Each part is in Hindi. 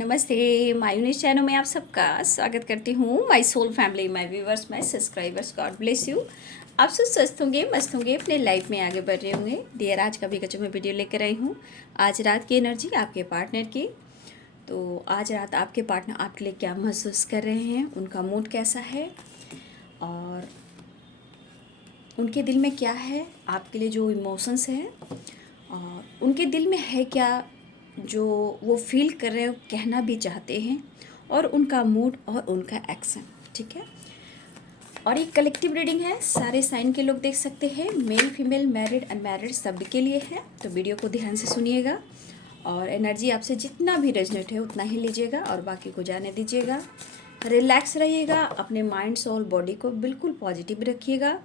नमस्ते। मायूनिस चैनल में आप सबका स्वागत करती हूँ। My soul family, my viewers, my subscribers, God bless you. आप सब स्वस्थ होंगे, मस्त होंगे, अपने लाइफ में आगे बढ़ रहे होंगे। डियर, आज का भी गजब में वीडियो लेकर आई हूँ। आज रात की एनर्जी आपके पार्टनर की। तो आज रात आपके पार्टनर आपके लिए क्या महसूस कर रहे हैं, उनका मूड कैसा है और उनके दिल में क्या है, आपके लिए जो इमोशंस हैं और उनके दिल में है क्या जो वो फील कर रहे हैं, कहना भी चाहते हैं, और उनका मूड और उनका एक्शन। ठीक है। और ये कलेक्टिव रीडिंग है, सारे साइन के लोग देख सकते हैं, मेल फीमेल मैरिड अनमैरिड सब के लिए है। तो वीडियो को ध्यान से सुनिएगा और एनर्जी आपसे जितना भी रेजोनेट है उतना ही लीजिएगा और बाकी को जाने दीजिएगा। रिलैक्स रहिएगा, अपने माइंड सोल बॉडी को बिल्कुल पॉजिटिव रखिएगा,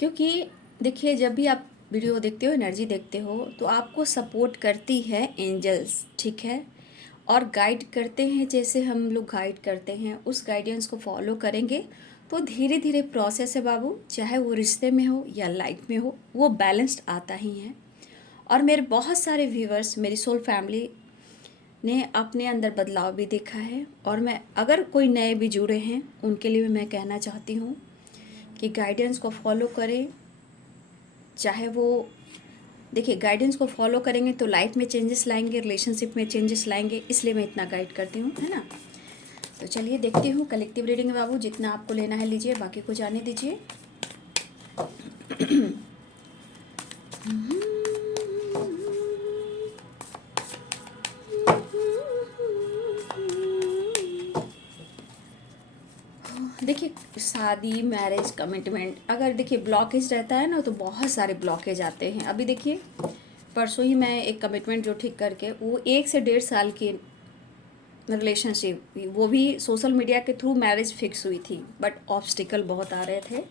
क्योंकि देखिए जब भी आप वीडियो देखते हो, एनर्जी देखते हो, तो आपको सपोर्ट करती है एंजल्स। ठीक है। और गाइड करते हैं, जैसे हम लोग गाइड करते हैं उस गाइडेंस को फॉलो करेंगे तो धीरे धीरे प्रोसेस है बाबू, चाहे वो रिश्ते में हो या लाइफ में हो, वो बैलेंस्ड आता ही है। और मेरे बहुत सारे व्यूवर्स, मेरी सोल फैमिली ने अपने अंदर बदलाव भी देखा है। और मैं अगर कोई नए भी जुड़े हैं उनके लिए भी मैं कहना चाहती हूँ कि गाइडेंस को फॉलो करें। चाहे वो देखिए, गाइडेंस को फॉलो करेंगे तो लाइफ में चेंजेस लाएंगे, रिलेशनशिप में चेंजेस लाएंगे, इसलिए मैं इतना गाइड करती हूँ, है ना। तो चलिए देखती हूँ कलेक्टिव रीडिंग है बाबू, जितना आपको लेना है लीजिए, बाकी को जाने दीजिए। देखिए, शादी, मैरिज, कमिटमेंट, अगर देखिए ब्लॉकेज रहता है ना तो बहुत सारे ब्लॉकेज आते हैं। अभी देखिए परसों ही मैं एक कमिटमेंट जो ठीक करके, वो 1 से 1.5 साल की रिलेशनशिप, वो भी सोशल मीडिया के थ्रू मैरिज फिक्स हुई थी, बट ऑब्स्टिकल बहुत आ रहे थे।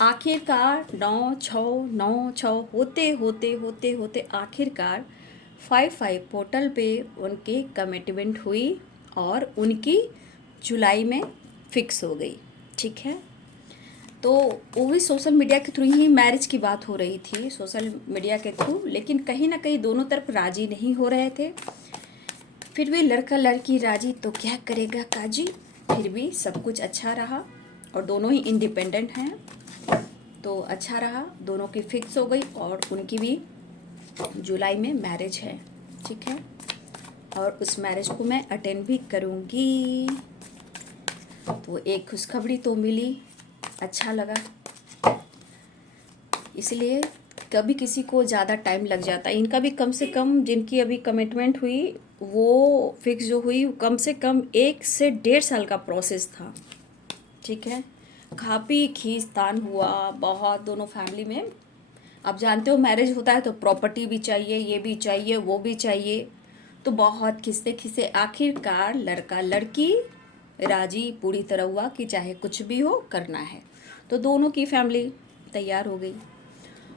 आखिरकार 9-6 होते होते होते होते आखिरकार 5-5 पोर्टल पे उनकी कमिटमेंट हुई और उनकी जुलाई में फिक्स हो गई। ठीक है। तो वो भी सोशल मीडिया के थ्रू ही मैरिज की बात हो रही थी, सोशल मीडिया के थ्रू, लेकिन कहीं ना कहीं दोनों तरफ राजी नहीं हो रहे थे। फिर भी लड़का लड़की राजी तो क्या करेगा काजी, फिर भी सब कुछ अच्छा रहा और दोनों ही इंडिपेंडेंट हैं, तो अच्छा रहा। दोनों की फिक्स हो गई और उनकी भी जुलाई में मैरिज है। ठीक है। और उस मैरिज को मैं अटेंड भी करूँगी। तो एक खुशखबरी तो मिली, अच्छा लगा। इसलिए कभी किसी को ज़्यादा टाइम लग जाता है, इनका भी कम से कम, जिनकी अभी कमिटमेंट हुई वो फिक्स जो हुई, कम से कम 1 से 1.5 साल का प्रोसेस था। ठीक है। काफ़ी खींचतान हुआ बहुत दोनों फैमिली में। आप जानते हो मैरिज होता है तो प्रॉपर्टी भी चाहिए, ये भी चाहिए, वो भी चाहिए, तो बहुत खिंचते खिंचते आखिरकार लड़का लड़की राजी पूरी तरह हुआ कि चाहे कुछ भी हो करना है। तो दोनों की फैमिली तैयार हो गई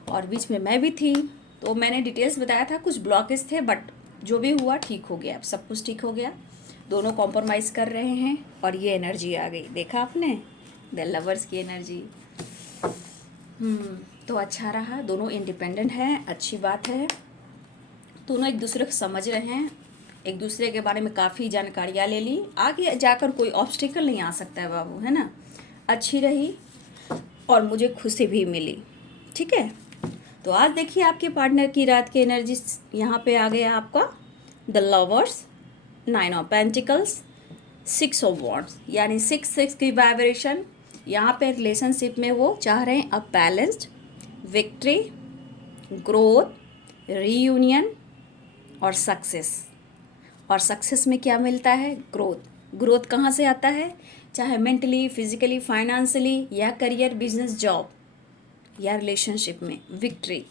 और बीच में मैं भी थी, तो मैंने डिटेल्स बताया था, कुछ ब्लॉकेज थे बट जो भी हुआ ठीक हो गया, सब कुछ ठीक हो गया। दोनों कॉम्प्रोमाइज़ कर रहे हैं और ये एनर्जी आ गई, देखा आपने, द लवर्स की एनर्जी। तो अच्छा रहा, दोनों इंडिपेंडेंट हैं, अच्छी बात है। दोनों एक दूसरे को समझ रहे हैं, एक दूसरे के बारे में काफ़ी जानकारियाँ ले ली, आगे जाकर कोई ऑब्स्टिकल नहीं आ सकता है बाबू, है ना। अच्छी रही और मुझे खुशी भी मिली। ठीक है। तो आज देखिए आपके पार्टनर की रात की एनर्जी यहाँ पे आ गया आपका the lovers, 9 of pentacles, 6 of wands, यानी 6 की वाइब्रेशन। यहाँ पे रिलेशनशिप में वो चाह रहे हैं अब बैलेंस्ड, विक्ट्री, ग्रोथ, रीयूनियन और सक्सेस। और सक्सेस में क्या मिलता है, ग्रोथ। ग्रोथ कहाँ से आता है, चाहे मेंटली, फिजिकली, फाइनेंशियली, या करियर, बिजनेस, जॉब, या रिलेशनशिप में विक्ट्री।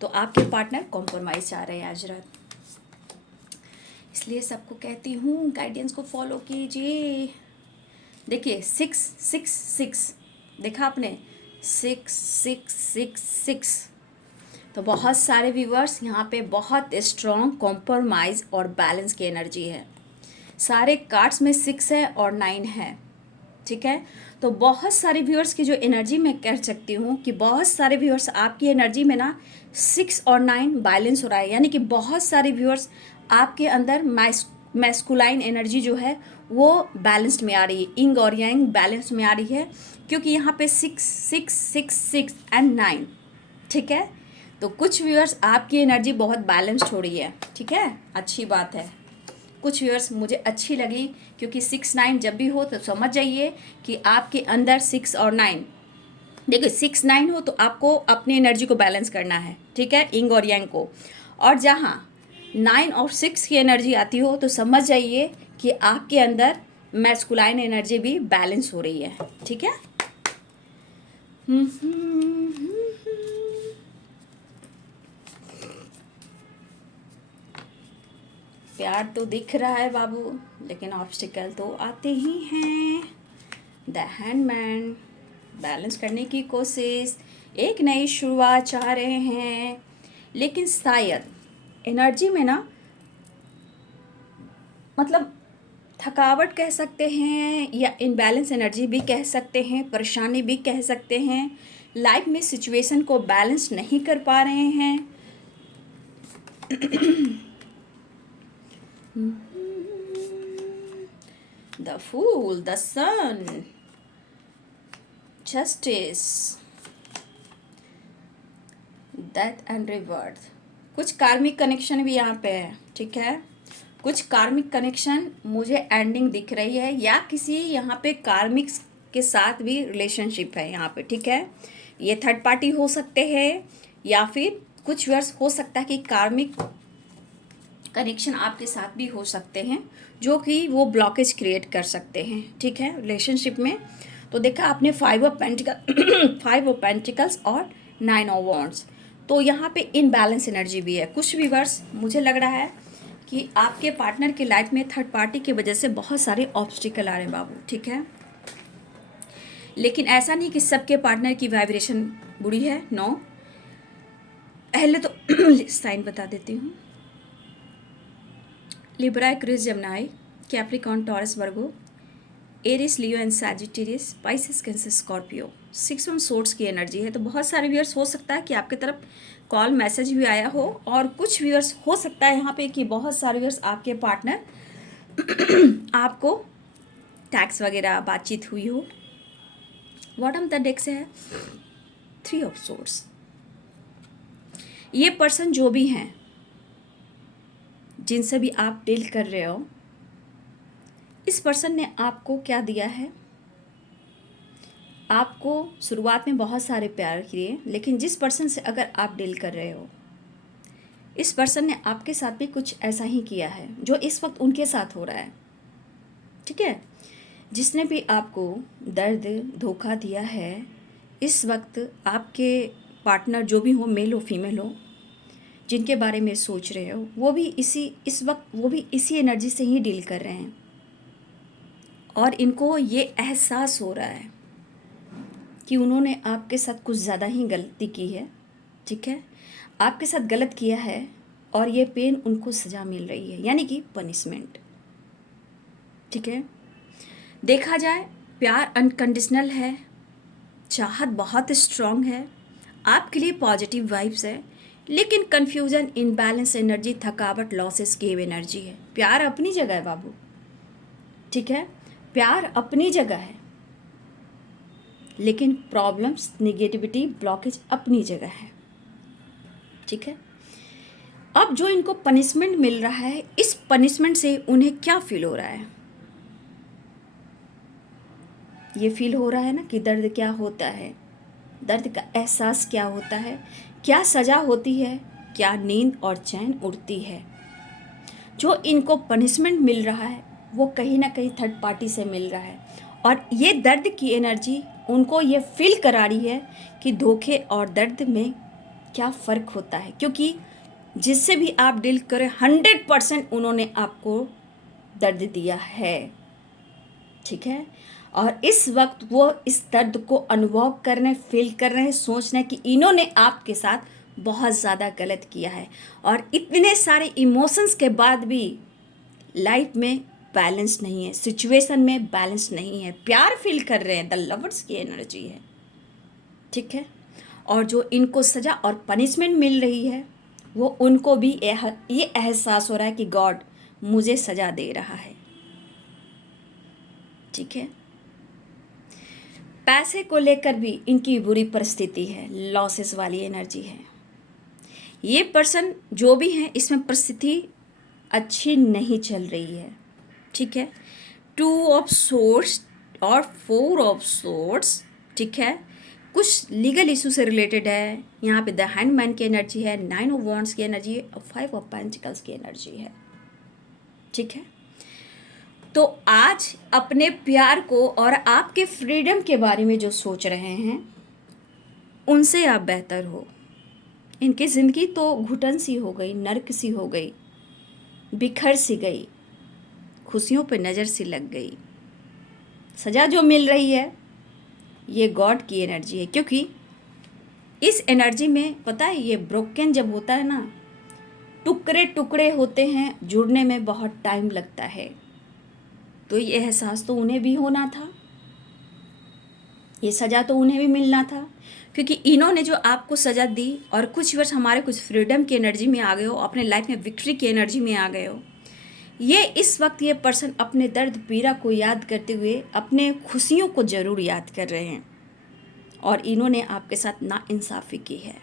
तो आपके पार्टनर कॉम्प्रोमाइज़ चाह रहे हैं आज रात, इसलिए सबको कहती हूँ गाइडेंस को फॉलो कीजिए। देखिए 666 देखा आपने, 6666। तो बहुत सारे व्यूवर्स यहाँ पे बहुत स्ट्रॉन्ग कॉम्प्रोमाइज़ और बैलेंस की एनर्जी है। सारे कार्ड्स में 6 है और 9 है। ठीक है। तो बहुत सारे व्यूअर्स की जो एनर्जी मैं कह सकती हूँ कि बहुत सारे व्यूअर्स आपकी एनर्जी में ना 6 और 9 बैलेंस हो रहा है, यानी कि बहुत सारे व्यूअर्स आपके अंदर मैस्कुलाइन एनर्जी जो है वो बैलेंस्ड में आ रही है, इंग और यांग बैलेंस में आ रही है, क्योंकि यहाँ पे 6 6 6 6 एंड 9, ठीक है। तो कुछ व्यूअर्स आपकी एनर्जी बहुत बैलेंस्ड हो रही है, ठीक है, अच्छी बात है। कुछ व्यूअर्स मुझे अच्छी लगी, क्योंकि 6 9 जब भी हो तो समझ जाइए कि आपके अंदर 6 और 9, देखिए 6 9 हो तो आपको अपनी एनर्जी को बैलेंस करना है, ठीक है, इंग और यांग को। और जहाँ 9 और 6 की एनर्जी आती हो तो समझ जाइए कि आपके अंदर मैस्कुलाइन एनर्जी भी बैलेंस हो रही है, ठीक है। प्यार तो दिख रहा है बाबू, लेकिन ऑब्स्टिकल तो आते ही हैं। द हैंडमैन बैलेंस करने की कोशिश, एक नई शुरुआत चाह रहे हैं, लेकिन शायद एनर्जी में ना, मतलब थकावट कह सकते हैं या इनबैलेंस एनर्जी भी कह सकते हैं, परेशानी भी कह सकते हैं, लाइफ में सिचुएशन को बैलेंस नहीं कर पा रहे हैं। The fool, the sun, justice, death and rebirth. कुछ कार्मिक कनेक्शन भी यहाँ पे है, ठीक है, कुछ कार्मिक कनेक्शन मुझे एंडिंग दिख रही है, या किसी यहाँ पे कार्मिक के साथ भी रिलेशनशिप है यहाँ पे, ठीक है। ये थर्ड पार्टी हो सकते हैं, या फिर कुछ वर्ष हो सकता है कि कार्मिक कनेक्शन आपके साथ भी हो सकते हैं, जो कि वो ब्लॉकेज क्रिएट कर सकते हैं, ठीक है, रिलेशनशिप में। तो देखा आपने 5 ऑफ पेंटिकल 5 ऑफ पेंटिकल्स और 9 ऑफ वॉन्ड्स, तो यहाँ पे इनबैलेंस एनर्जी भी है। कुछ व्यूअर्स मुझे लग रहा है कि आपके पार्टनर की लाइफ में थर्ड पार्टी की वजह से बहुत सारे ऑब्स्टिकल आ रहे हैं बाबू, ठीक है। लेकिन ऐसा नहीं कि सबके पार्टनर की वाइब्रेशन बुरी है, नो। पहले तो साइन बता देती हूँ। Libra, Aquarius, Gemini, Capricorn, Taurus, Virgo, Aries, Leo and Sagittarius, Pisces, Cancer, Scorpio. 6 of swords की एनर्जी है। तो बहुत सारे व्यूअर्स हो सकता है कि आपकी तरफ कॉल मैसेज भी आया हो, और कुछ व्यूअर्स हो सकता है यहाँ पे कि बहुत सारे व्यूअर्स आपके पार्टनर आपको टैक्स वगैरह बातचीत हुई हो। बॉटम द डेक से है 3 ऑफ सोर्ड्स। ये पर्सन जो भी हैं, जिनसे भी आप डील कर रहे हो, इस पर्सन ने आपको क्या दिया है? आपको शुरुआत में बहुत सारे प्यार किए, लेकिन जिस पर्सन से अगर आप डील कर रहे हो, इस पर्सन ने आपके साथ भी कुछ ऐसा ही किया है जो इस वक्त उनके साथ हो रहा है, ठीक है। जिसने भी आपको दर्द, धोखा दिया है, इस वक्त आपके पार्टनर जो भी हो, मेल हो फीमेल हो, जिनके बारे में सोच रहे हो, वो भी इस वक्त वो भी इसी एनर्जी से ही डील कर रहे हैं, और इनको ये एहसास हो रहा है कि उन्होंने आपके साथ कुछ ज़्यादा ही गलती की है, ठीक है, आपके साथ गलत किया है, और ये पेन उनको सज़ा मिल रही है, यानी कि पनिशमेंट, ठीक है। देखा जाए, प्यार अनकंडीशनल है, चाहत बहुत स्ट्रॉन्ग है, आपके लिए पॉजिटिव वाइब्स है, लेकिन कन्फ्यूज़न, इनबैलेंस एनर्जी, थकावट, लॉसेस, गेव एनर्जी है। प्यार अपनी जगह है बाबू, ठीक है, प्यार अपनी जगह है, लेकिन प्रॉब्लम्स, निगेटिविटी, ब्लॉकेज अपनी जगह है, ठीक है। अब जो इनको पनिशमेंट मिल रहा है, इस पनिशमेंट से उन्हें क्या फील हो रहा है? ये फील हो रहा है ना कि दर्द क्या होता है, दर्द का एहसास क्या होता है, क्या सज़ा होती है, क्या नींद और चैन उड़ती है। जो इनको पनिशमेंट मिल रहा है वो कहीं ना कहीं थर्ड पार्टी से मिल रहा है, और ये दर्द की एनर्जी उनको ये फील करा रही है कि धोखे और दर्द में क्या फ़र्क होता है, क्योंकि जिससे भी आप डील करें 100% उन्होंने आपको दर्द दिया है, ठीक है। और इस वक्त वो इस दर्द को अनुभव कर रहे हैं, फील कर रहे हैं, सोच रहे हैं कि इन्होंने आपके साथ बहुत ज़्यादा गलत किया है, और इतने सारे इमोशंस के बाद भी लाइफ में बैलेंस नहीं है, सिचुएशन में बैलेंस नहीं है, प्यार फील कर रहे हैं, द लवर्स की एनर्जी है, ठीक है। और जो इनको सज़ा और पनिशमेंट मिल रही है वो उनको भी ये एहसास हो रहा है कि गॉड मुझे सजा दे रहा है। ठीक है, पैसे को लेकर भी इनकी बुरी परिस्थिति है, लॉसेस वाली एनर्जी है। ये पर्सन जो भी है इसमें परिस्थिति अच्छी नहीं चल रही है। ठीक है, 2 ऑफ सोर्ड्स और 4 ऑफ सोर्ड्स। ठीक है, कुछ लीगल इशू से रिलेटेड है। यहाँ पे द हैंडमैन की एनर्जी है, 9 ऑफ वॉन्ड्स की एनर्जी है और 5 ऑफ पेंटिकल्स की एनर्जी है। ठीक है, तो आज अपने प्यार को और आपके फ्रीडम के बारे में जो सोच रहे हैं उनसे आप बेहतर हो। इनकी ज़िंदगी तो घुटन सी हो गई, नर्क सी हो गई, बिखर सी गई, खुशियों पे नज़र सी लग गई। सज़ा जो मिल रही है ये गॉड की एनर्जी है, क्योंकि इस एनर्जी में पता है ये ब्रोकन जब होता है ना, टुकड़े टुकड़े होते हैं, जुड़ने में बहुत टाइम लगता है। तो ये एहसास तो उन्हें भी होना था, ये सज़ा तो उन्हें भी मिलना था, क्योंकि इन्होंने जो आपको सज़ा दी और कुछ वर्ष हमारे कुछ फ्रीडम की एनर्जी में आ गए हो, अपने लाइफ में विक्ट्री की एनर्जी में आ गए हो। ये इस वक्त ये पर्सन अपने दर्द पीड़ा को याद करते हुए अपने खुशियों को ज़रूर याद कर रहे हैं, और इन्होंने आपके साथ नाइंसाफ़ी की है।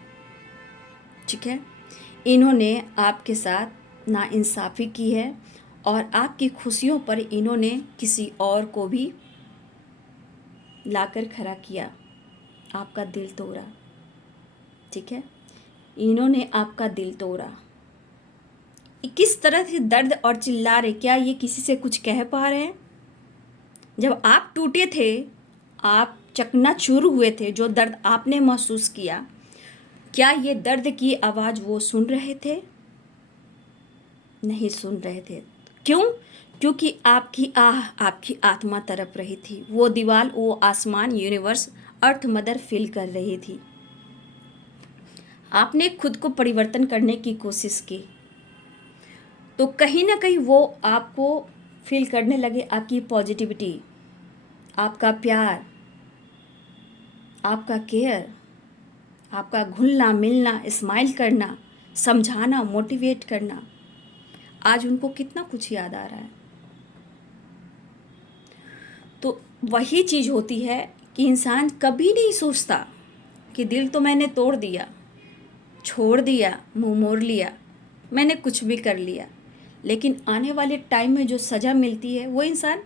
ठीक है, इन्होंने आपके साथ नाइंसाफ़ी की है और आपकी खुशियों पर इन्होंने किसी और को भी लाकर खड़ा किया, आपका दिल तोड़ा। ठीक है, इन्होंने आपका दिल तोड़ा। किस तरह से दर्द और चिल्ला रहे, क्या ये किसी से कुछ कह पा रहे हैं? जब आप टूटे थे, आप चकनाचूर हुए थे, जो दर्द आपने महसूस किया, क्या ये दर्द की आवाज़ वो सुन रहे थे? नहीं सुन रहे थे। क्यों? क्योंकि आपकी आपकी आत्मा तड़प रही थी। वो दीवार, वो आसमान, यूनिवर्स, अर्थ मदर फील कर रही थी। आपने खुद को परिवर्तन करने की कोशिश की, तो कहीं ना कहीं वो आपको फील करने लगे, आपकी पॉजिटिविटी, आपका प्यार, आपका केयर, आपका घुलना मिलना, स्माइल करना, समझाना, मोटिवेट करना। आज उनको कितना कुछ याद आ रहा है। तो वही चीज़ होती है कि इंसान कभी नहीं सोचता कि दिल तो मैंने तोड़ दिया, छोड़ दिया, मुंह मोड़ लिया, मैंने कुछ भी कर लिया, लेकिन आने वाले टाइम में जो सज़ा मिलती है वो इंसान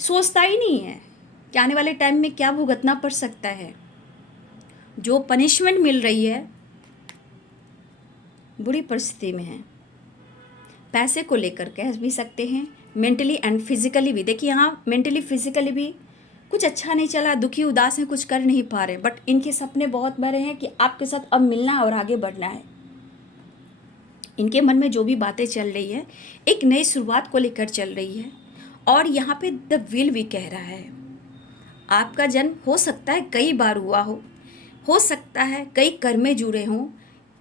सोचता ही नहीं है कि आने वाले टाइम में क्या भुगतना पड़ सकता है। जो पनिशमेंट मिल रही है बुरी परिस्थिति में है। पैसे को लेकर कह भी सकते हैं, मेंटली एंड फिजिकली भी। देखिए यहाँ मेंटली फिजिकली भी कुछ अच्छा नहीं चला, दुखी उदास हैं, कुछ कर नहीं पा रहे, बट इनके सपने बहुत बड़े हैं कि आपके साथ अब मिलना है और आगे बढ़ना है। इनके मन में जो भी बातें चल रही है एक नई शुरुआत को लेकर चल रही है, और यहाँ पे द विल भी कह रहा है आपका जन्म हो सकता है कई बार हुआ हो सकता है कई कर्में जुड़े हों,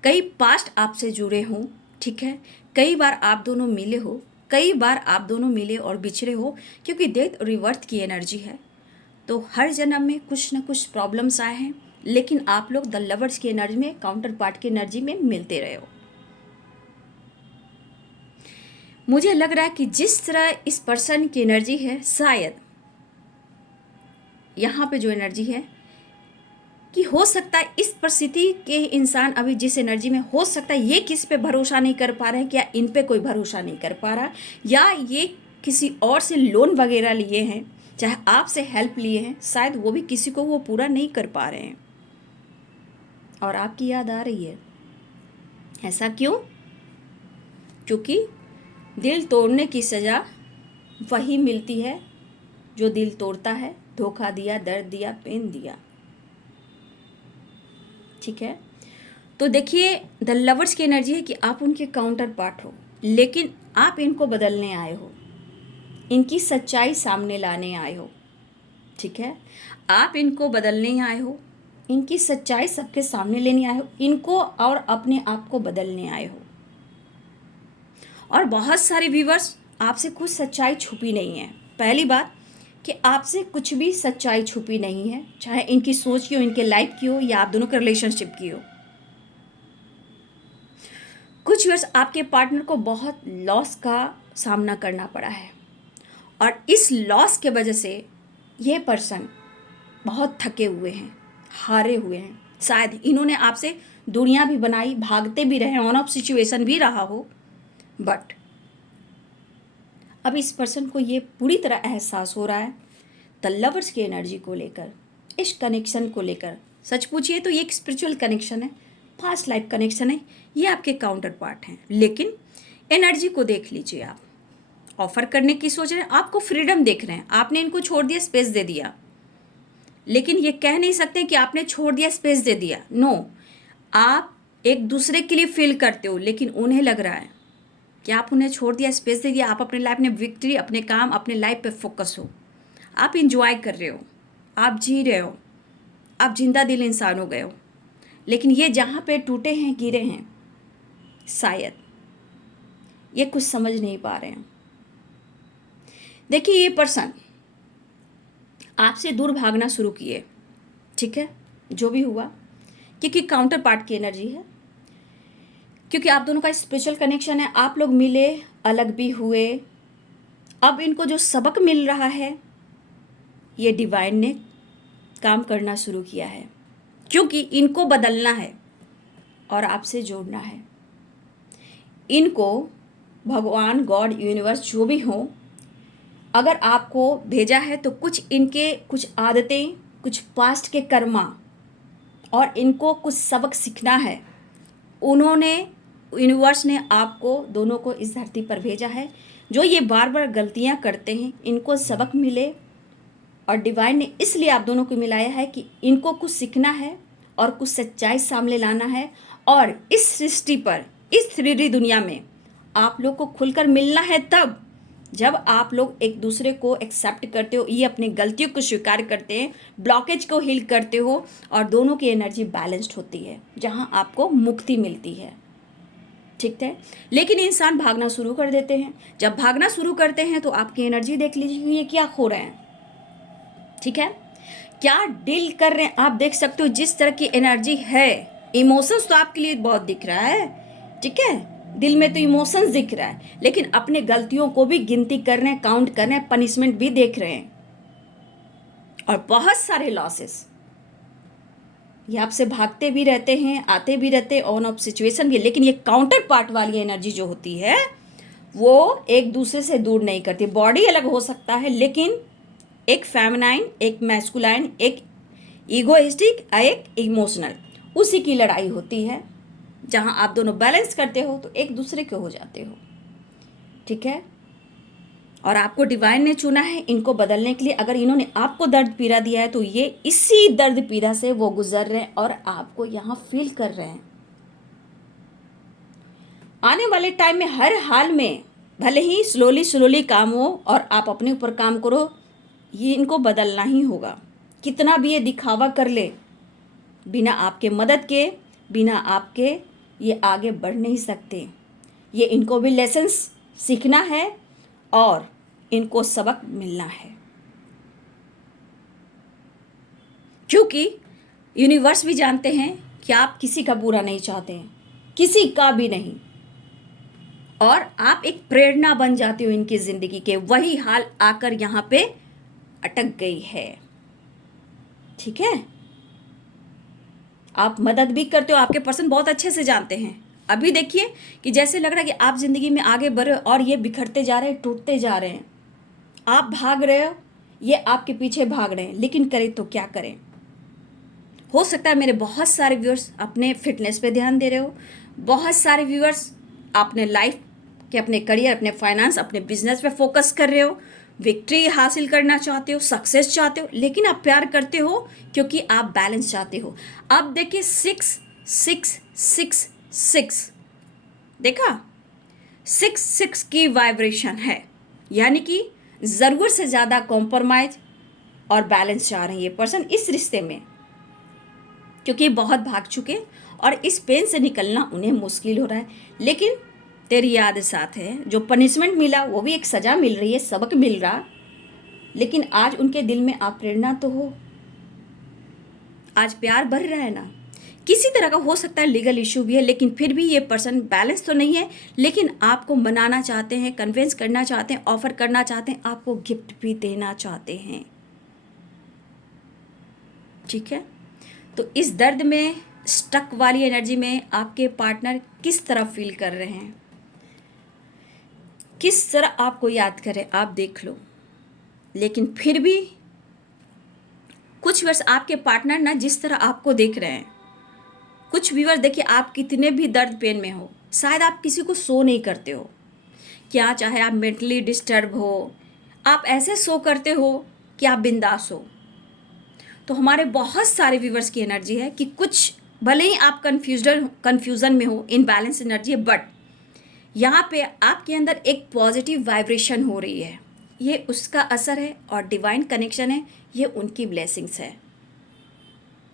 कई पास्ट आपसे जुड़े हों। ठीक है, कई बार आप दोनों मिले हो, कई बार आप दोनों मिले और बिछड़े हो, क्योंकि डेथ रिवर्थ की एनर्जी है। तो हर जन्म में कुछ ना कुछ प्रॉब्लम्स आए हैं, लेकिन आप लोग द लवर्स की एनर्जी में, काउंटर पार्ट की एनर्जी में मिलते रहे हो। मुझे लग रहा है कि जिस तरह इस पर्सन की एनर्जी है, शायद यहाँ पे जो एनर्जी है कि हो सकता है इस परिस्थिति के इंसान अभी जिस एनर्जी में, हो सकता है ये किसी पे भरोसा नहीं कर पा रहे हैं, क्या इन पे कोई भरोसा नहीं कर पा रहा, या ये किसी और से लोन वगैरह लिए हैं, चाहे आपसे हेल्प लिए हैं, शायद वो भी किसी को वो पूरा नहीं कर पा रहे हैं और आपकी याद आ रही है। ऐसा क्यों? क्योंकि दिल तोड़ने की सज़ा वही मिलती है जो दिल तोड़ता है। धोखा दिया, दर्द दिया, पेन दिया। ठीक है, तो देखिए द लवर्स की एनर्जी है कि आप उनके काउंटर पार्ट हो, लेकिन आप इनको बदलने आए हो, इनकी सच्चाई सामने लाने आए हो। ठीक है, आप इनको बदलने आए हो, इनकी सच्चाई सबके सामने लेने आए हो, इनको और अपने आप को बदलने आए हो। और बहुत सारे व्यूवर्स, आपसे कुछ सच्चाई छुपी नहीं है। पहली बात कि आपसे कुछ भी सच्चाई छुपी नहीं है, चाहे इनकी सोच की हो, इनके लाइफ की हो, या आप दोनों के रिलेशनशिप की हो। व्यूअर्स आपके पार्टनर को बहुत लॉस का सामना करना पड़ा है और इस लॉस के वजह से ये पर्सन बहुत थके हुए हैं, हारे हुए हैं। शायद इन्होंने आपसे दूरियां भी बनाई, भागते भी रहे, ऑन ऑफ सिचुएशन भी रहा हो, बट अब इस पर्सन को ये पूरी तरह एहसास हो रहा है द लवर्स की एनर्जी को लेकर, इस कनेक्शन को लेकर। सच पूछिए तो ये एक स्पिरिचुअल कनेक्शन है, पास्ट लाइफ कनेक्शन है, ये आपके काउंटर पार्ट हैं। लेकिन एनर्जी को देख लीजिए, आप ऑफर करने की सोच रहे हैं, आपको फ्रीडम देख रहे हैं, आपने इनको छोड़ दिया, स्पेस दे दिया, लेकिन ये कह नहीं सकते कि आपने छोड़ दिया, स्पेस दे दिया। नो, आप एक दूसरे के लिए फील करते हो, लेकिन उन्हें लग रहा है कि आप उन्हें छोड़ दिया, स्पेस दे दिया, आप अपने लाइफ में विक्ट्री, अपने काम, अपने लाइफ पे फोकस हो, आप इंजॉय कर रहे हो, आप जी रहे हो, आप जिंदा दिल इंसान हो गए हो। लेकिन ये जहाँ पे टूटे हैं, गिरे हैं, शायद ये कुछ समझ नहीं पा रहे हैं। देखिए, ये पर्सन आपसे दूर भागना शुरू किए, ठीक है, जो भी हुआ, क्योंकि काउंटर पार्ट की एनर्जी है, क्योंकि आप दोनों का स्पिरिचुअल कनेक्शन है। आप लोग मिले, अलग भी हुए, अब इनको जो सबक मिल रहा है, ये डिवाइन ने काम करना शुरू किया है, क्योंकि इनको बदलना है और आपसे जोड़ना है। इनको भगवान, गॉड, यूनिवर्स जो भी हो, अगर आपको भेजा है तो कुछ आदतें, कुछ पास्ट के कर्मा और इनको कुछ सबक सीखना है। यूनिवर्स ने आपको दोनों को इस धरती पर भेजा है। जो ये बार बार गलतियां करते हैं, इनको सबक मिले, और डिवाइन ने इसलिए आप दोनों को मिलाया है कि इनको कुछ सीखना है और कुछ सच्चाई सामने लाना है, और इस सृष्टि पर, इस 3D दुनिया में आप लोग को खुलकर मिलना है तब जब आप लोग एक दूसरे को एक्सेप्ट करते हो, ये अपनी गलतियों को स्वीकार करते हैं, ब्लॉकेज को हील करते हो, और दोनों की एनर्जी बैलेंस्ड होती है, जहां आपको मुक्ति मिलती है, ठीक है। लेकिन इंसान भागना शुरू कर देते हैं। जब भागना शुरू करते हैं तो आपकी एनर्जी देख लीजिए, ये क्या खो रहे हैं, ठीक है, क्या डील कर रहे हैं। आप देख सकते हो जिस तरह की एनर्जी है, इमोशंस तो आपके लिए बहुत दिख रहा है, ठीक है, दिल में तो इमोशंस दिख रहा है, लेकिन अपने गलतियों को भी गिनती कर रहे हैं, काउंट कर रहे हैं, पनिशमेंट भी देख रहे हैं, और बहुत सारे लॉसेस। ये आपसे भागते भी रहते हैं, आते भी रहते हैं, ऑन ऑफ सिचुएशन भी। लेकिन ये काउंटर पार्ट वाली एनर्जी जो होती है, वो एक दूसरे से दूर नहीं करती। बॉडी अलग हो सकता है, लेकिन एक फेमिनाइन, एक मैस्कुलाइन, एक ईगोइस्टिक, एक इमोशनल, उसी की लड़ाई होती है। जहां आप दोनों बैलेंस करते हो तो एक दूसरे के हो जाते हो, ठीक है। और आपको डिवाइन ने चुना है इनको बदलने के लिए। अगर इन्होंने आपको दर्द पीड़ा दिया है तो ये इसी दर्द पीड़ा से वो गुजर रहे हैं और आपको यहाँ फील कर रहे हैं। आने वाले टाइम में हर हाल में, भले ही स्लोली काम हो और आप अपने ऊपर काम करो, ये इनको बदलना ही होगा। कितना भी ये दिखावा कर ले, बिना आपके मदद के, बिना आपके ये आगे बढ़ नहीं सकते। ये इनको भी लेसन्स सीखना है और इनको सबक मिलना है, क्योंकि यूनिवर्स भी जानते हैं कि आप किसी का बुरा नहीं चाहते हैं, किसी का भी नहीं, और आप एक प्रेरणा बन जाते हो इनकी जिंदगी के। वही हाल आकर यहाँ पे अटक गई है, ठीक है। आप मदद भी करते हो, आपके पर्सन बहुत अच्छे से जानते हैं। अभी देखिए कि जैसे लग रहा है कि आप जिंदगी में आगे बढ़ रहे हो और ये बिखरते जा रहे हैं, टूटते जा रहे हैं। आप भाग रहे हो, ये आपके पीछे भाग रहे हैं, लेकिन करें तो क्या करें। हो सकता है मेरे बहुत सारे व्यूअर्स अपने फिटनेस पे ध्यान दे रहे हो, बहुत सारे व्यूअर्स अपने लाइफ के, अपने करियर, अपने फाइनेंस, अपने बिजनेस पे फोकस कर रहे हो, विक्ट्री हासिल करना चाहते हो, सक्सेस चाहते हो, लेकिन आप प्यार करते हो क्योंकि आप बैलेंस चाहते हो। अब देखिए 6 6 6 6, देखा, 6 की वाइब्रेशन है, यानी कि ज़रूरत से ज़्यादा कॉम्प्रोमाइज और बैलेंस चाह रहे हैं ये पर्सन इस रिश्ते में, क्योंकि बहुत भाग चुके और इस पेन से निकलना उन्हें मुश्किल हो रहा है। लेकिन तेरी याद साथ है, जो पनिशमेंट मिला वो भी एक सज़ा मिल रही है, सबक मिल रहा, लेकिन आज उनके दिल में आप प्रेरणा तो हो, आज प्यार बढ़ रहा है ना। किसी तरह का हो सकता है लीगल इशू भी है, लेकिन फिर भी ये पर्सन बैलेंस तो नहीं है, लेकिन आपको मनाना चाहते हैं, कन्विंस करना चाहते हैं, ऑफर करना चाहते हैं, आपको गिफ्ट भी देना चाहते हैं। ठीक है, तो इस दर्द में, स्टक वाली एनर्जी में आपके पार्टनर किस तरह फील कर रहे हैं, किस तरह आपको याद करें, आप देख लो। लेकिन फिर भी कुछ वर्ष आपके पार्टनर ना जिस तरह आपको देख रहे हैं, कुछ व्यूअर्स देखिए, आप कितने भी दर्द पेन में हो, शायद आप किसी को शो नहीं करते हो, क्या चाहे आप मेंटली डिस्टर्ब हो, आप ऐसे शो करते हो कि आप बिंदास हो। तो हमारे बहुत सारे व्यूअर्स की एनर्जी है कि कुछ भले ही आप कन्फ्यूजन में हो, इनबैलेंस एनर्जी है, बट यहाँ पे आपके अंदर एक पॉजिटिव वाइब्रेशन हो रही है, ये उसका असर है और डिवाइन कनेक्शन है, ये उनकी ब्लेसिंग्स है।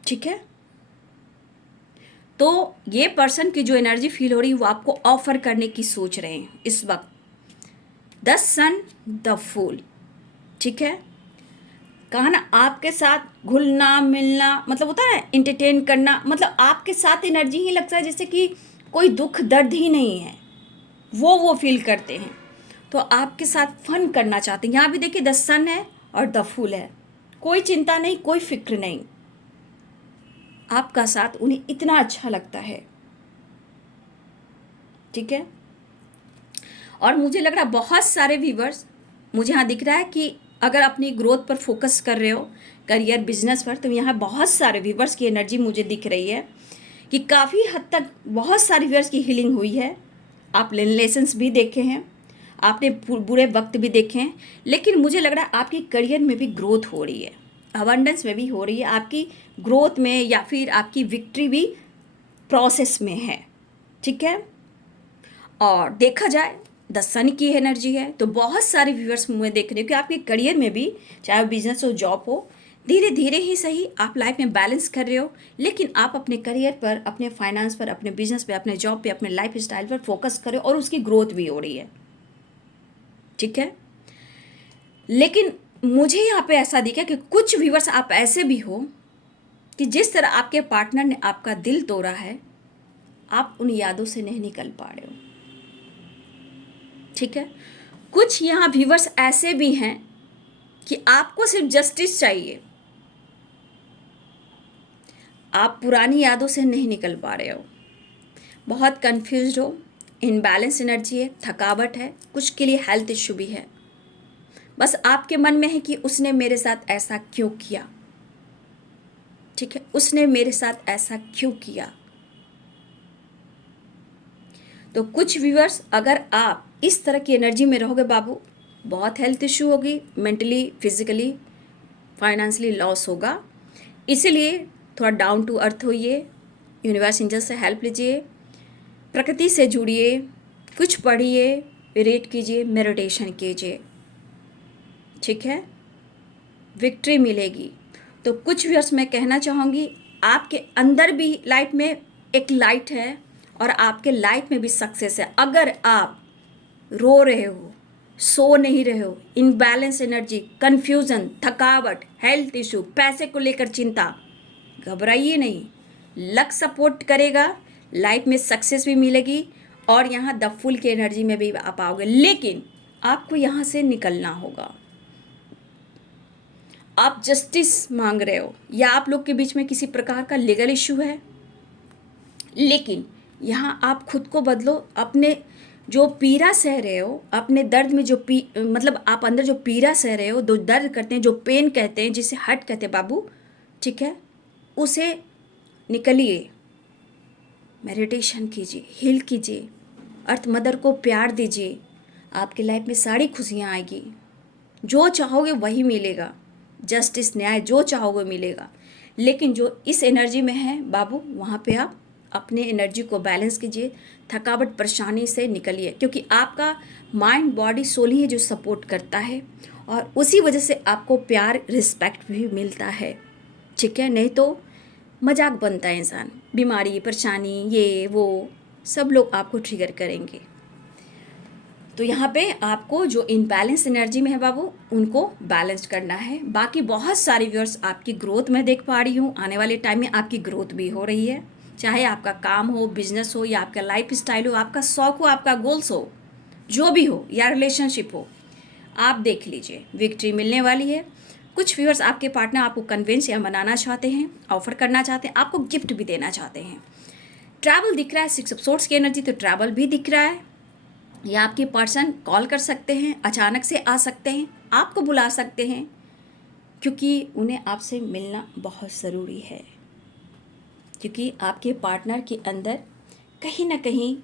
ठीक है, तो ये पर्सन की जो एनर्जी फील हो रही है वो आपको ऑफर करने की सोच रहे हैं इस वक्त। The sun, the fool. ठीक है, कहा ना आपके साथ घुलना मिलना, मतलब होता है इंटरटेन करना, मतलब आपके साथ एनर्जी ही लगता है जैसे कि कोई दुख दर्द ही नहीं है, वो फील करते हैं, तो आपके साथ फन करना चाहते हैं। यहाँ भी देखिए द सन है और द फूल है, कोई चिंता नहीं, कोई फिक्र नहीं, आपका साथ उन्हें इतना अच्छा लगता है। ठीक है, और मुझे लग रहा है बहुत सारे व्यूवर्स, मुझे यहाँ दिख रहा है कि अगर अपनी ग्रोथ पर फोकस कर रहे हो, करियर बिजनेस पर, तो यहाँ बहुत सारे व्यूवर्स की एनर्जी मुझे दिख रही है कि काफ़ी हद तक बहुत सारे व्यूवर्स की हीलिंग हुई है। आप लेसन्स भी देखे हैं, आपने बुरे वक्त भी देखे हैं, लेकिन मुझे लग रहा है आपकी करियर में भी ग्रोथ हो रही है, अबंडेंस में भी हो रही है, आपकी ग्रोथ में या फिर आपकी विक्ट्री भी प्रोसेस में है। ठीक है, और देखा जाए द सन की एनर्जी है, तो बहुत सारे व्यूअर्स मुझे देख रहे हो कि आपके करियर में भी, चाहे बिजनेस हो, जॉब हो, धीरे धीरे ही सही आप लाइफ में बैलेंस कर रहे हो, लेकिन आप अपने करियर पर, अपने फाइनेंस पर, अपने बिजनेस पे, अपने जॉब पे, अपने लाइफ स्टाइल पर फोकस कर रहे हो और उसकी ग्रोथ भी हो रही है। ठीक है, लेकिन मुझे यहाँ पे ऐसा दिखा कि कुछ व्यूअर्स आप ऐसे भी हो कि जिस तरह आपके पार्टनर ने आपका दिल तोड़ा है, आप उन यादों से नहीं निकल पा रहे हो। ठीक है, कुछ यहाँ व्यूअर्स ऐसे भी हैं कि आपको सिर्फ जस्टिस चाहिए, आप पुरानी यादों से नहीं निकल पा रहे हो, बहुत कंफ्यूज्ड हो, इनबैलेंस एनर्जी है, थकावट है, कुछ के लिए हेल्थ इश्यू भी है, बस आपके मन में है कि उसने मेरे साथ ऐसा क्यों किया। ठीक है, उसने मेरे साथ ऐसा क्यों किया। तो कुछ व्यूअर्स, अगर आप इस तरह की एनर्जी में रहोगे बाबू, बहुत हेल्थ इश्यू होगी, मेंटली, फिजिकली, फाइनेंशियली लॉस होगा। इसीलिए थोड़ा डाउन टू अर्थ होइए, यूनिवर्स एंजल से हेल्प लीजिए, प्रकृति से जुड़िए, कुछ पढ़िए, रीड कीजिए, मेडिटेशन कीजिए। ठीक है, विक्ट्री मिलेगी। तो कुछ व्यूअर्स मैं कहना चाहूँगी, आपके अंदर भी लाइफ में एक लाइट है और आपके लाइफ में भी सक्सेस है। अगर आप रो रहे हो, सो नहीं रहे हो, इनबैलेंस एनर्जी, कन्फ्यूज़न, थकावट, हेल्थ इशू, पैसे को लेकर चिंता, घबराइए नहीं, लक सपोर्ट करेगा, लाइफ में सक्सेस भी मिलेगी और यहाँ द फुल की एनर्जी में भी आप आओगे। लेकिन आपको यहाँ से निकलना होगा। आप जस्टिस मांग रहे हो या आप लोग के बीच में किसी प्रकार का लीगल इशू है, लेकिन यहाँ आप खुद को बदलो। अपने जो पीड़ा सह रहे हो, अपने दर्द में जो मतलब आप अंदर जो पीड़ा सह रहे हो, जो दर्द करते हैं, जो पेन कहते हैं, जिसे हर्ट कहते हैं बाबू, ठीक है, उसे निकलिए, मेडिटेशन कीजिए, हील कीजिए, अर्थ मदर को प्यार दीजिए, आपकी लाइफ में सारी खुशियाँ आएगी, जो चाहोगे वही मिलेगा, जस्टिस, न्याय, जो चाहोगे मिलेगा। लेकिन जो इस एनर्जी में है बाबू, वहाँ पे आप अपने एनर्जी को बैलेंस कीजिए, थकावट परेशानी से निकलिए, क्योंकि आपका माइंड, बॉडी, सोल ही है जो सपोर्ट करता है और उसी वजह से आपको प्यार, रिस्पेक्ट भी मिलता है। ठीक है, नहीं तो मजाक बनता है इंसान, बीमारी, परेशानी, ये वो सब लोग आपको ट्रिगर करेंगे। तो यहाँ पे आपको जो इनबैलेंस एनर्जी में है बाबू, उनको बैलेंस करना है। बाकी बहुत सारे व्यूअर्स आपकी ग्रोथ में देख पा रही हूँ, आने वाले टाइम में आपकी ग्रोथ भी हो रही है। चाहे आपका काम हो, बिजनेस हो, या आपका लाइफ स्टाइल हो, आपका शौक हो, आपका गोल्स हो, जो भी हो, या रिलेशनशिप हो, आप देख लीजिए विक्ट्री मिलने वाली है। कुछ व्यूअर्स आपके पार्टनर आपको कन्विंस या मनाना चाहते हैं, ऑफर करना चाहते हैं, आपको गिफ्ट भी देना चाहते हैं। ट्रैवल दिख रहा है, 6 ऑफ सोर्ड्स की एनर्जी, तो ट्रैवल भी दिख रहा है। या आपके पर्सन कॉल कर सकते हैं, अचानक से आ सकते हैं, आपको बुला सकते हैं, क्योंकि उन्हें आपसे मिलना बहुत ज़रूरी है। क्योंकि आपके पार्टनर के अंदर कहीं ना कहीं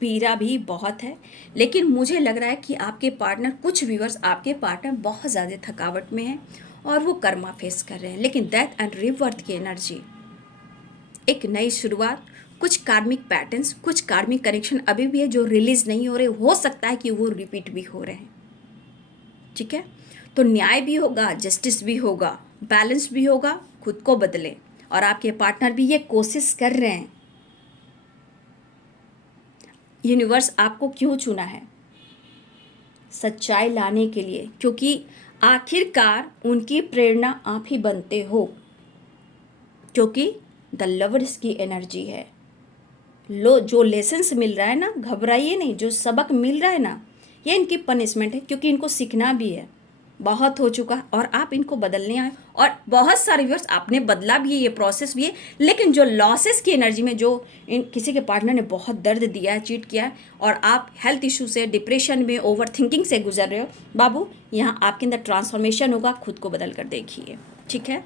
पीड़ा भी बहुत है। लेकिन मुझे लग रहा है कि आपके पार्टनर, कुछ व्यूअर्स आपके पार्टनर बहुत ज़्यादा थकावट में हैं और वो कर्मा फेस कर रहे हैं। लेकिन डेथ एंड रिबर्थ की एनर्जी, एक नई शुरुआत, कुछ कार्मिक पैटर्न्स, कुछ कार्मिक कनेक्शन अभी भी है जो रिलीज नहीं हो रहे, हो सकता है कि वो रिपीट भी हो रहे हैं। ठीक है, तो न्याय भी होगा, जस्टिस भी होगा, बैलेंस भी होगा, खुद को बदलें। और आपके पार्टनर भी ये कोशिश कर रहे हैं। यूनिवर्स आपको क्यों चुना है? सच्चाई लाने के लिए, क्योंकि आखिरकार उनकी प्रेरणा आप ही बनते हो। क्योंकि द लवर्स की एनर्जी है। जो लेसन्स मिल रहा है ना, घबराइए नहीं, जो सबक मिल रहा है ना, ये इनकी पनिशमेंट है, क्योंकि इनको सीखना भी है। बहुत हो चुका और आप इनको बदलने आए, और बहुत सारे व्यूअर्स आपने बदला भी है, ये प्रोसेस भी है। लेकिन जो लॉसेस की एनर्जी में, जो इन किसी के पार्टनर ने बहुत दर्द दिया है, चीट किया है, और आप हेल्थ इशू से, डिप्रेशन में, ओवर थिंकिंग से गुजर रहे हो, बाबू यहाँ आपके अंदर ट्रांसफॉर्मेशन होगा। खुद को बदल कर देखिए। ठीक है,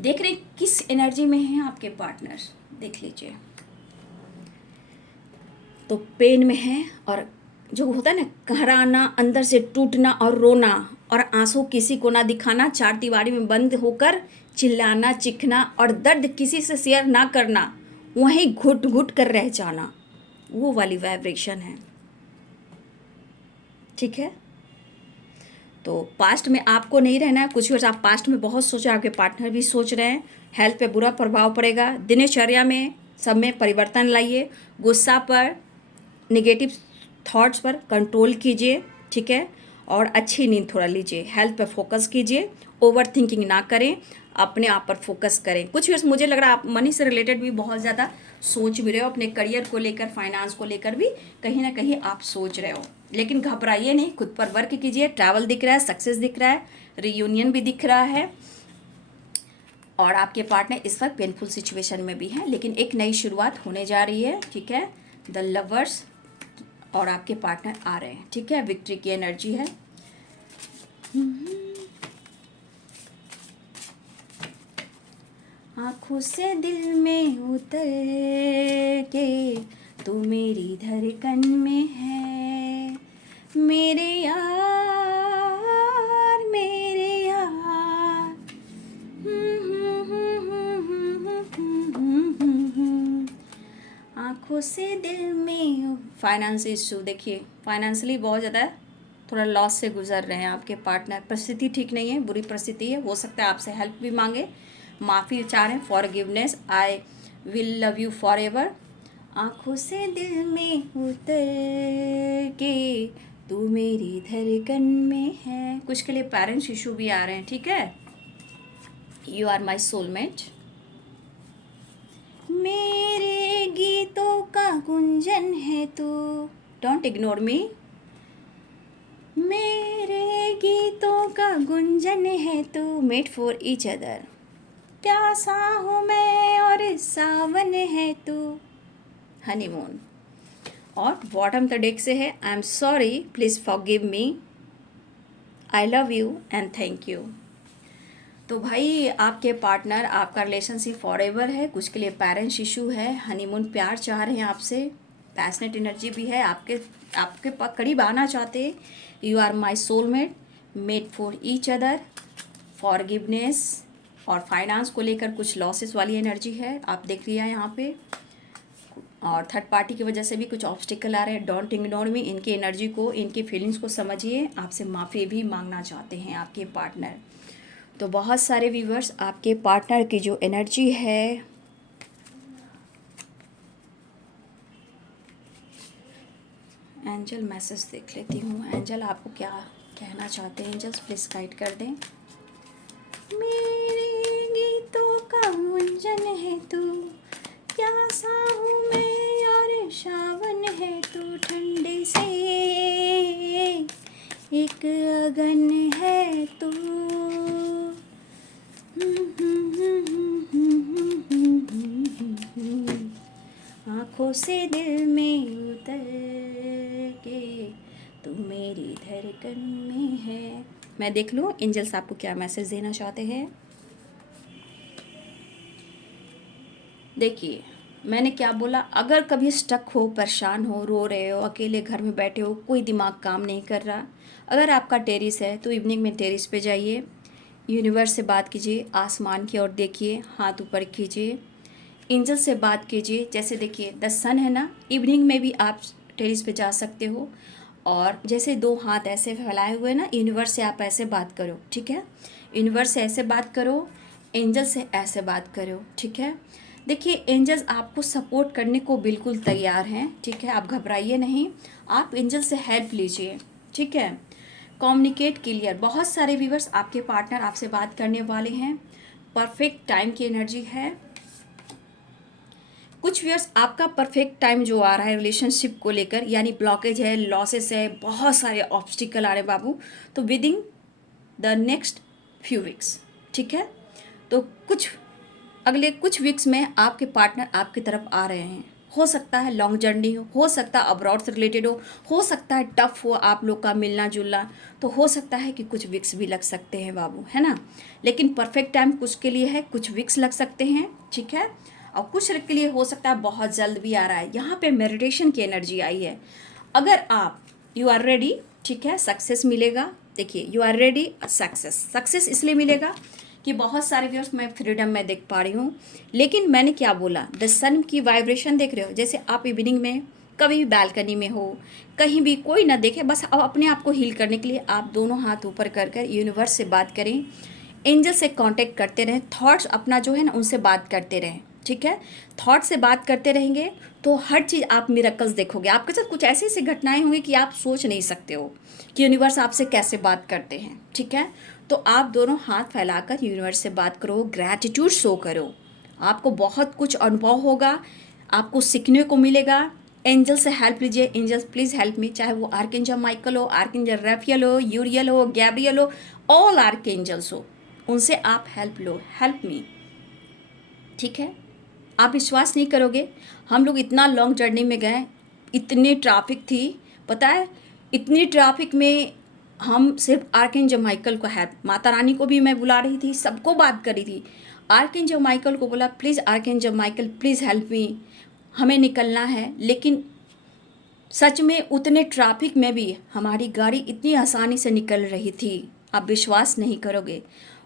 देख रहे किस एनर्जी में हैं आपके पार्टनर्स, देख लीजिए। तो पेन में है, और जो होता है ना, कहराना, अंदर से टूटना और रोना, और आंसू किसी को ना दिखाना, चार दीवारी में बंद होकर चिल्लाना, चिखना, और दर्द किसी से शेयर ना करना, वहीं घुट घुट कर रह जाना, वो वाली वाइब्रेशन है। ठीक है, तो पास्ट में आपको नहीं रहना है। कुछ वर्ष आप पास्ट में बहुत सोचे, आपके पार्टनर भी सोच रहे हैं। हेल्थ पे बुरा प्रभाव पड़ेगा। दिनचर्या में सब में परिवर्तन लाइए। गुस्सा पर, निगेटिव थॉट्स पर कंट्रोल कीजिए। ठीक है, और अच्छी नींद थोड़ा लीजिए। हेल्थ पर फोकस कीजिए, ओवर थिंकिंग ना करें, अपने आप पर फोकस करें। कुछ वर्ष मुझे लग रहा है आप मनी से रिलेटेड भी बहुत ज़्यादा सोच भी रहे हो, अपने करियर को लेकर, फाइनेंस को लेकर भी कहीं ना कहीं आप सोच रहे हो। लेकिन घबराइए नहीं, खुद पर वर्क कीजिए। ट्रैवल दिख रहा है, सक्सेस दिख रहा है, रियूनियन भी दिख रहा है, और आपके पार्टनर इस वक्त पेनफुल सिचुएशन में भी हैं, लेकिन एक नई शुरुआत होने जा रही है। ठीक है, द लवर्स और आपके पार्टनर आ रहे हैं। ठीक है, विक्ट्री की एनर्जी है। आँखों से दिल में उतर के तू मेरी धड़कन में है, मेरे यार, मेरे यार। आँखों से दिल में। फाइनेंस इशू देखिए, फाइनेंशियली बहुत ज़्यादा थोड़ा लॉस से गुजर रहे हैं आपके पार्टनर। परिस्थिति ठीक नहीं है, बुरी परिस्थिति है। हो सकता है आपसे हेल्प भी मांगे, माफ़ी चाह रहे हैं, forgiveness, I will love you for ever. आँखों से दिल में उतर के तू मेरी धड़कन में है। कुछ के लिए पेरेंट्स इशू भी आ रहे हैं। ठीक है, यू आर माई सोलमेट। मेरे गीतों का गुंजन है तू, डोंट इग्नोर मी। मेरे गीतों का गुंजन है तू, मेड फॉर ईच अदर। प्यासा हूँ मैं और सावन है तू, हनीमून। और बॉटम द डेक से है, I am sorry, please forgive me, I love you and thank you. तो भाई आपके पार्टनर, आपका रिलेशनशिप फॉरएवर है। कुछ के लिए पेरेंट्स इशू है, हनीमून प्यार चाह रहे हैं आपसे, पैशनेट एनर्जी भी है, आपके करीब आना चाहते हैं। You are my soulmate, made for each other, forgiveness, और फाइनेंस को लेकर कुछ लॉसेस वाली एनर्जी है, आप देख रही है यहाँ पे। और थर्ड पार्टी की वजह से भी कुछ ऑब्स्टिकल आ रहे हैं। डोंट इग्नोर मी, इनकी एनर्जी को, इनकी फीलिंग्स को समझिए। आपसे माफ़ी भी मांगना चाहते हैं आपके पार्टनर। तो बहुत सारे व्यूवर्स, आपके पार्टनर की जो एनर्जी है, एंजल मैसेज देख लेती हूँ। एंजल आपको क्या कहना चाहते हैं? एंजल्स प्लीज़ गाइड कर दें। मेरे गीतों का गुंजन है तू, आँखों से दिल में उतर के तू मेरी धड़कन में है। मैं देख लूँ एंजल्स आपको क्या मैसेज देना चाहते हैं। देखिए मैंने क्या बोला, अगर कभी स्टक हो, परेशान हो, रो रहे हो, अकेले घर में बैठे हो, कोई दिमाग काम नहीं कर रहा, अगर आपका टेरिस है तो इवनिंग में टेरिस पे जाइए, यूनिवर्स से बात कीजिए, आसमान की ओर देखिए, हाथ ऊपर कीजिए, एंजल से बात कीजिए। जैसे देखिए द सन है ना, इवनिंग में भी आप टेरिस पे जा सकते हो और जैसे दो हाथ ऐसे फैलाए हुए ना, यूनिवर्स से आप ऐसे बात करो, ठीक है। यूनिवर्स से ऐसे बात करो, एंजल से ऐसे बात करो, ठीक है। देखिए एंजल्स आपको सपोर्ट करने को बिल्कुल तैयार हैं, ठीक है। आप घबराइए नहीं, आप एंजल से हेल्प लीजिए, ठीक है। कम्युनिकेट क्लियर, बहुत सारे व्यूअर्स आपके पार्टनर आपसे बात करने वाले हैं, परफेक्ट टाइम की एनर्जी है। कुछ व्यूअर्स आपका परफेक्ट टाइम जो आ रहा है रिलेशनशिप को लेकर, यानी ब्लॉकेज है, लॉसेस है, बहुत सारे ऑब्स्टिकल आ रहे हैं बाबू, तो with in the next few weeks, ठीक है। तो अगले कुछ वीक्स में आपके पार्टनर आपकी तरफ आ रहे हैं। हो सकता है लॉन्ग जर्नी हो सकता है अब्रॉड से रिलेटेड हो सकता है टफ हो आप लोग का मिलना जुलना, तो हो सकता है कि कुछ वीक्स भी लग सकते हैं बाबू, है ना। लेकिन परफेक्ट टाइम कुछ के लिए है, कुछ वीक्स लग सकते हैं, ठीक है। और कुछ के लिए हो सकता है बहुत जल्द भी आ रहा है। यहाँ पे मेडिटेशन की एनर्जी आई है। अगर आप यू आर रेडी, ठीक है, सक्सेस मिलेगा। देखिए यू आर रेडी, सक्सेस इसलिए मिलेगा कि बहुत सारे व्यूअर्स मैं फ्रीडम में देख पा रही हूँ। लेकिन मैंने क्या बोला, द सन की वाइब्रेशन देख रहे हो। जैसे आप इवनिंग में कभी भी बालकनी में हो, कहीं भी कोई ना देखे, बस अब अपने आप को हील करने के लिए आप दोनों हाथ ऊपर कर कर यूनिवर्स से बात करें, एंजल से कांटेक्ट करते रहें, थॉट्स अपना जो है ना उनसे बात करते रहें, ठीक है। थॉट से बात करते रहेंगे तो हर चीज़ आप मिरेकल्स देखोगे। आपके साथ कुछ ऐसी ऐसी घटनाएं होंगी कि आप सोच नहीं सकते हो कि यूनिवर्स आपसे कैसे बात करते हैं, ठीक है। तो आप दोनों हाथ फैलाकर यूनिवर्स से बात करो, ग्रैटिट्यूड शो करो, आपको बहुत कुछ अनुभव होगा, आपको सीखने को मिलेगा। एंजल से हेल्प लीजिए, एंजल्स प्लीज़ हेल्प मी, चाहे वो आर्कएंजल माइकल हो, आर्कएंजल राफेल हो, यूरियल हो, गैब्रियल हो, ऑल आर्कएंजल्स हो, उनसे आप हेल्प लो, हेल्प मी, ठीक है। आप विश्वास नहीं करोगे, हम लोग इतना लॉन्ग जर्नी में गए, इतनी ट्रैफिक थी, पता है, इतनी ट्रैफिक में हम सिर्फ आर्कएंजल माइकल को हेल्प, माता रानी को भी मैं बुला रही थी, सबको बात करी थी, आर्कएंजल माइकल को बोला please archangel Michael please help me, हमें निकलना है। लेकिन सच में उतने ट्रैफिक में भी हमारी गाड़ी इतनी आसानी से निकल रही थी, आप विश्वास नहीं करोगे।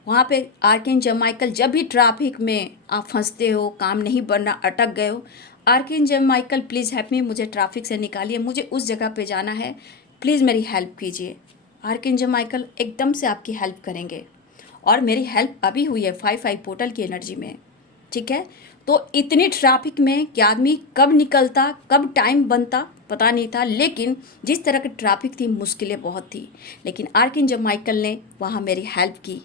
वहाँ पे आर्कएंजल माइकल, जब भी ट्रैफिक में आप फंसते हो, काम नहीं बन रहा, अटक गए हो, archangel Michael please help me, मुझे ट्रैफिक से निकालिए, मुझे उस जगह पे जाना है, प्लीज़ मेरी हेल्प कीजिए। आर्कएंजल माइकल एकदम से आपकी हेल्प करेंगे और मेरी हेल्प अभी हुई है 5-5 पोर्टल की एनर्जी में, ठीक है। तो इतनी ट्रैफिक में कि आदमी कब निकलता, कब टाइम बनता पता नहीं था, लेकिन जिस तरह की ट्रैफिक थी, मुश्किलें बहुत थी, लेकिन आर्कएंजल माइकल ने वहाँ मेरी हेल्प की,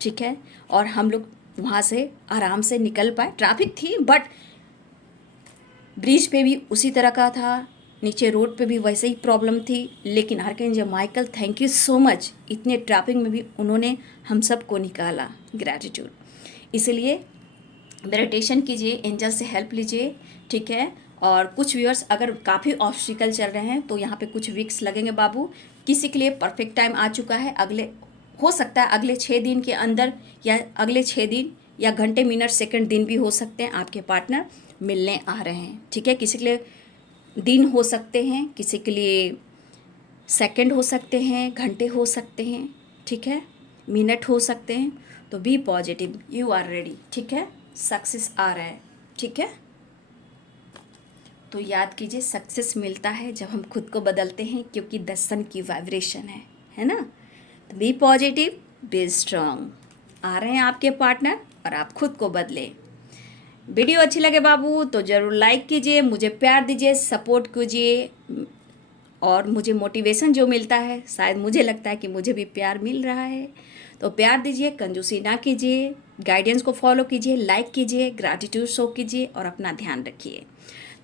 ठीक है। और हम लोग वहाँ से आराम से निकल पाए। ट्रैफिक थी बट ब्रिज पे भी उसी तरह का था, नीचे रोड पे भी वैसे ही प्रॉब्लम थी, लेकिन archangel Michael thank you so much, इतने ट्रैफिक में भी उन्होंने हम सबको निकाला, ग्रैटिट्यूड। इसलिए मेडिटेशन कीजिए, एंजल से हेल्प लीजिए, ठीक है। और कुछ व्यूअर्स अगर काफ़ी ऑब्स्टिकल चल रहे हैं तो यहाँ पे कुछ वीक्स लगेंगे बाबू। किसी के लिए परफेक्ट टाइम आ चुका है, अगले हो सकता है अगले 6 दिन के अंदर, या अगले 6 दिन या घंटे मिनट सेकंड दिन भी हो सकते हैं, आपके पार्टनर मिलने आ रहे हैं, ठीक है। किसी के लिए दिन हो सकते हैं, किसी के लिए सेकंड हो सकते हैं, घंटे हो सकते हैं, ठीक है, मिनट हो सकते हैं। तो be positive, you are ready, ठीक है, सक्सेस आ रहा है, ठीक है। तो याद कीजिए सक्सेस मिलता है जब हम खुद को बदलते हैं, क्योंकि द सन की वाइब्रेशन है ना। तो बी पॉजिटिव, बी स्ट्रांग, आ रहे हैं आपके पार्टनर और आप खुद को बदलें। वीडियो अच्छी लगे बाबू तो ज़रूर लाइक कीजिए, मुझे प्यार दीजिए, सपोर्ट कीजिए, और मुझे मोटिवेशन जो मिलता है, शायद मुझे लगता है कि मुझे भी प्यार मिल रहा है, तो प्यार दीजिए, कंजूसी ना कीजिए, गाइडेंस को फॉलो कीजिए, लाइक कीजिए, ग्रैटिट्यूड शो कीजिए और अपना ध्यान रखिए।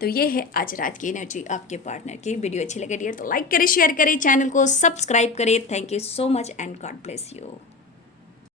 तो ये है आज रात की एनर्जी आपके पार्टनर की। वीडियो अच्छी लगे डियर तो लाइक करें, शेयर करें, चैनल को सब्सक्राइब करें। Thank you so much and God bless you.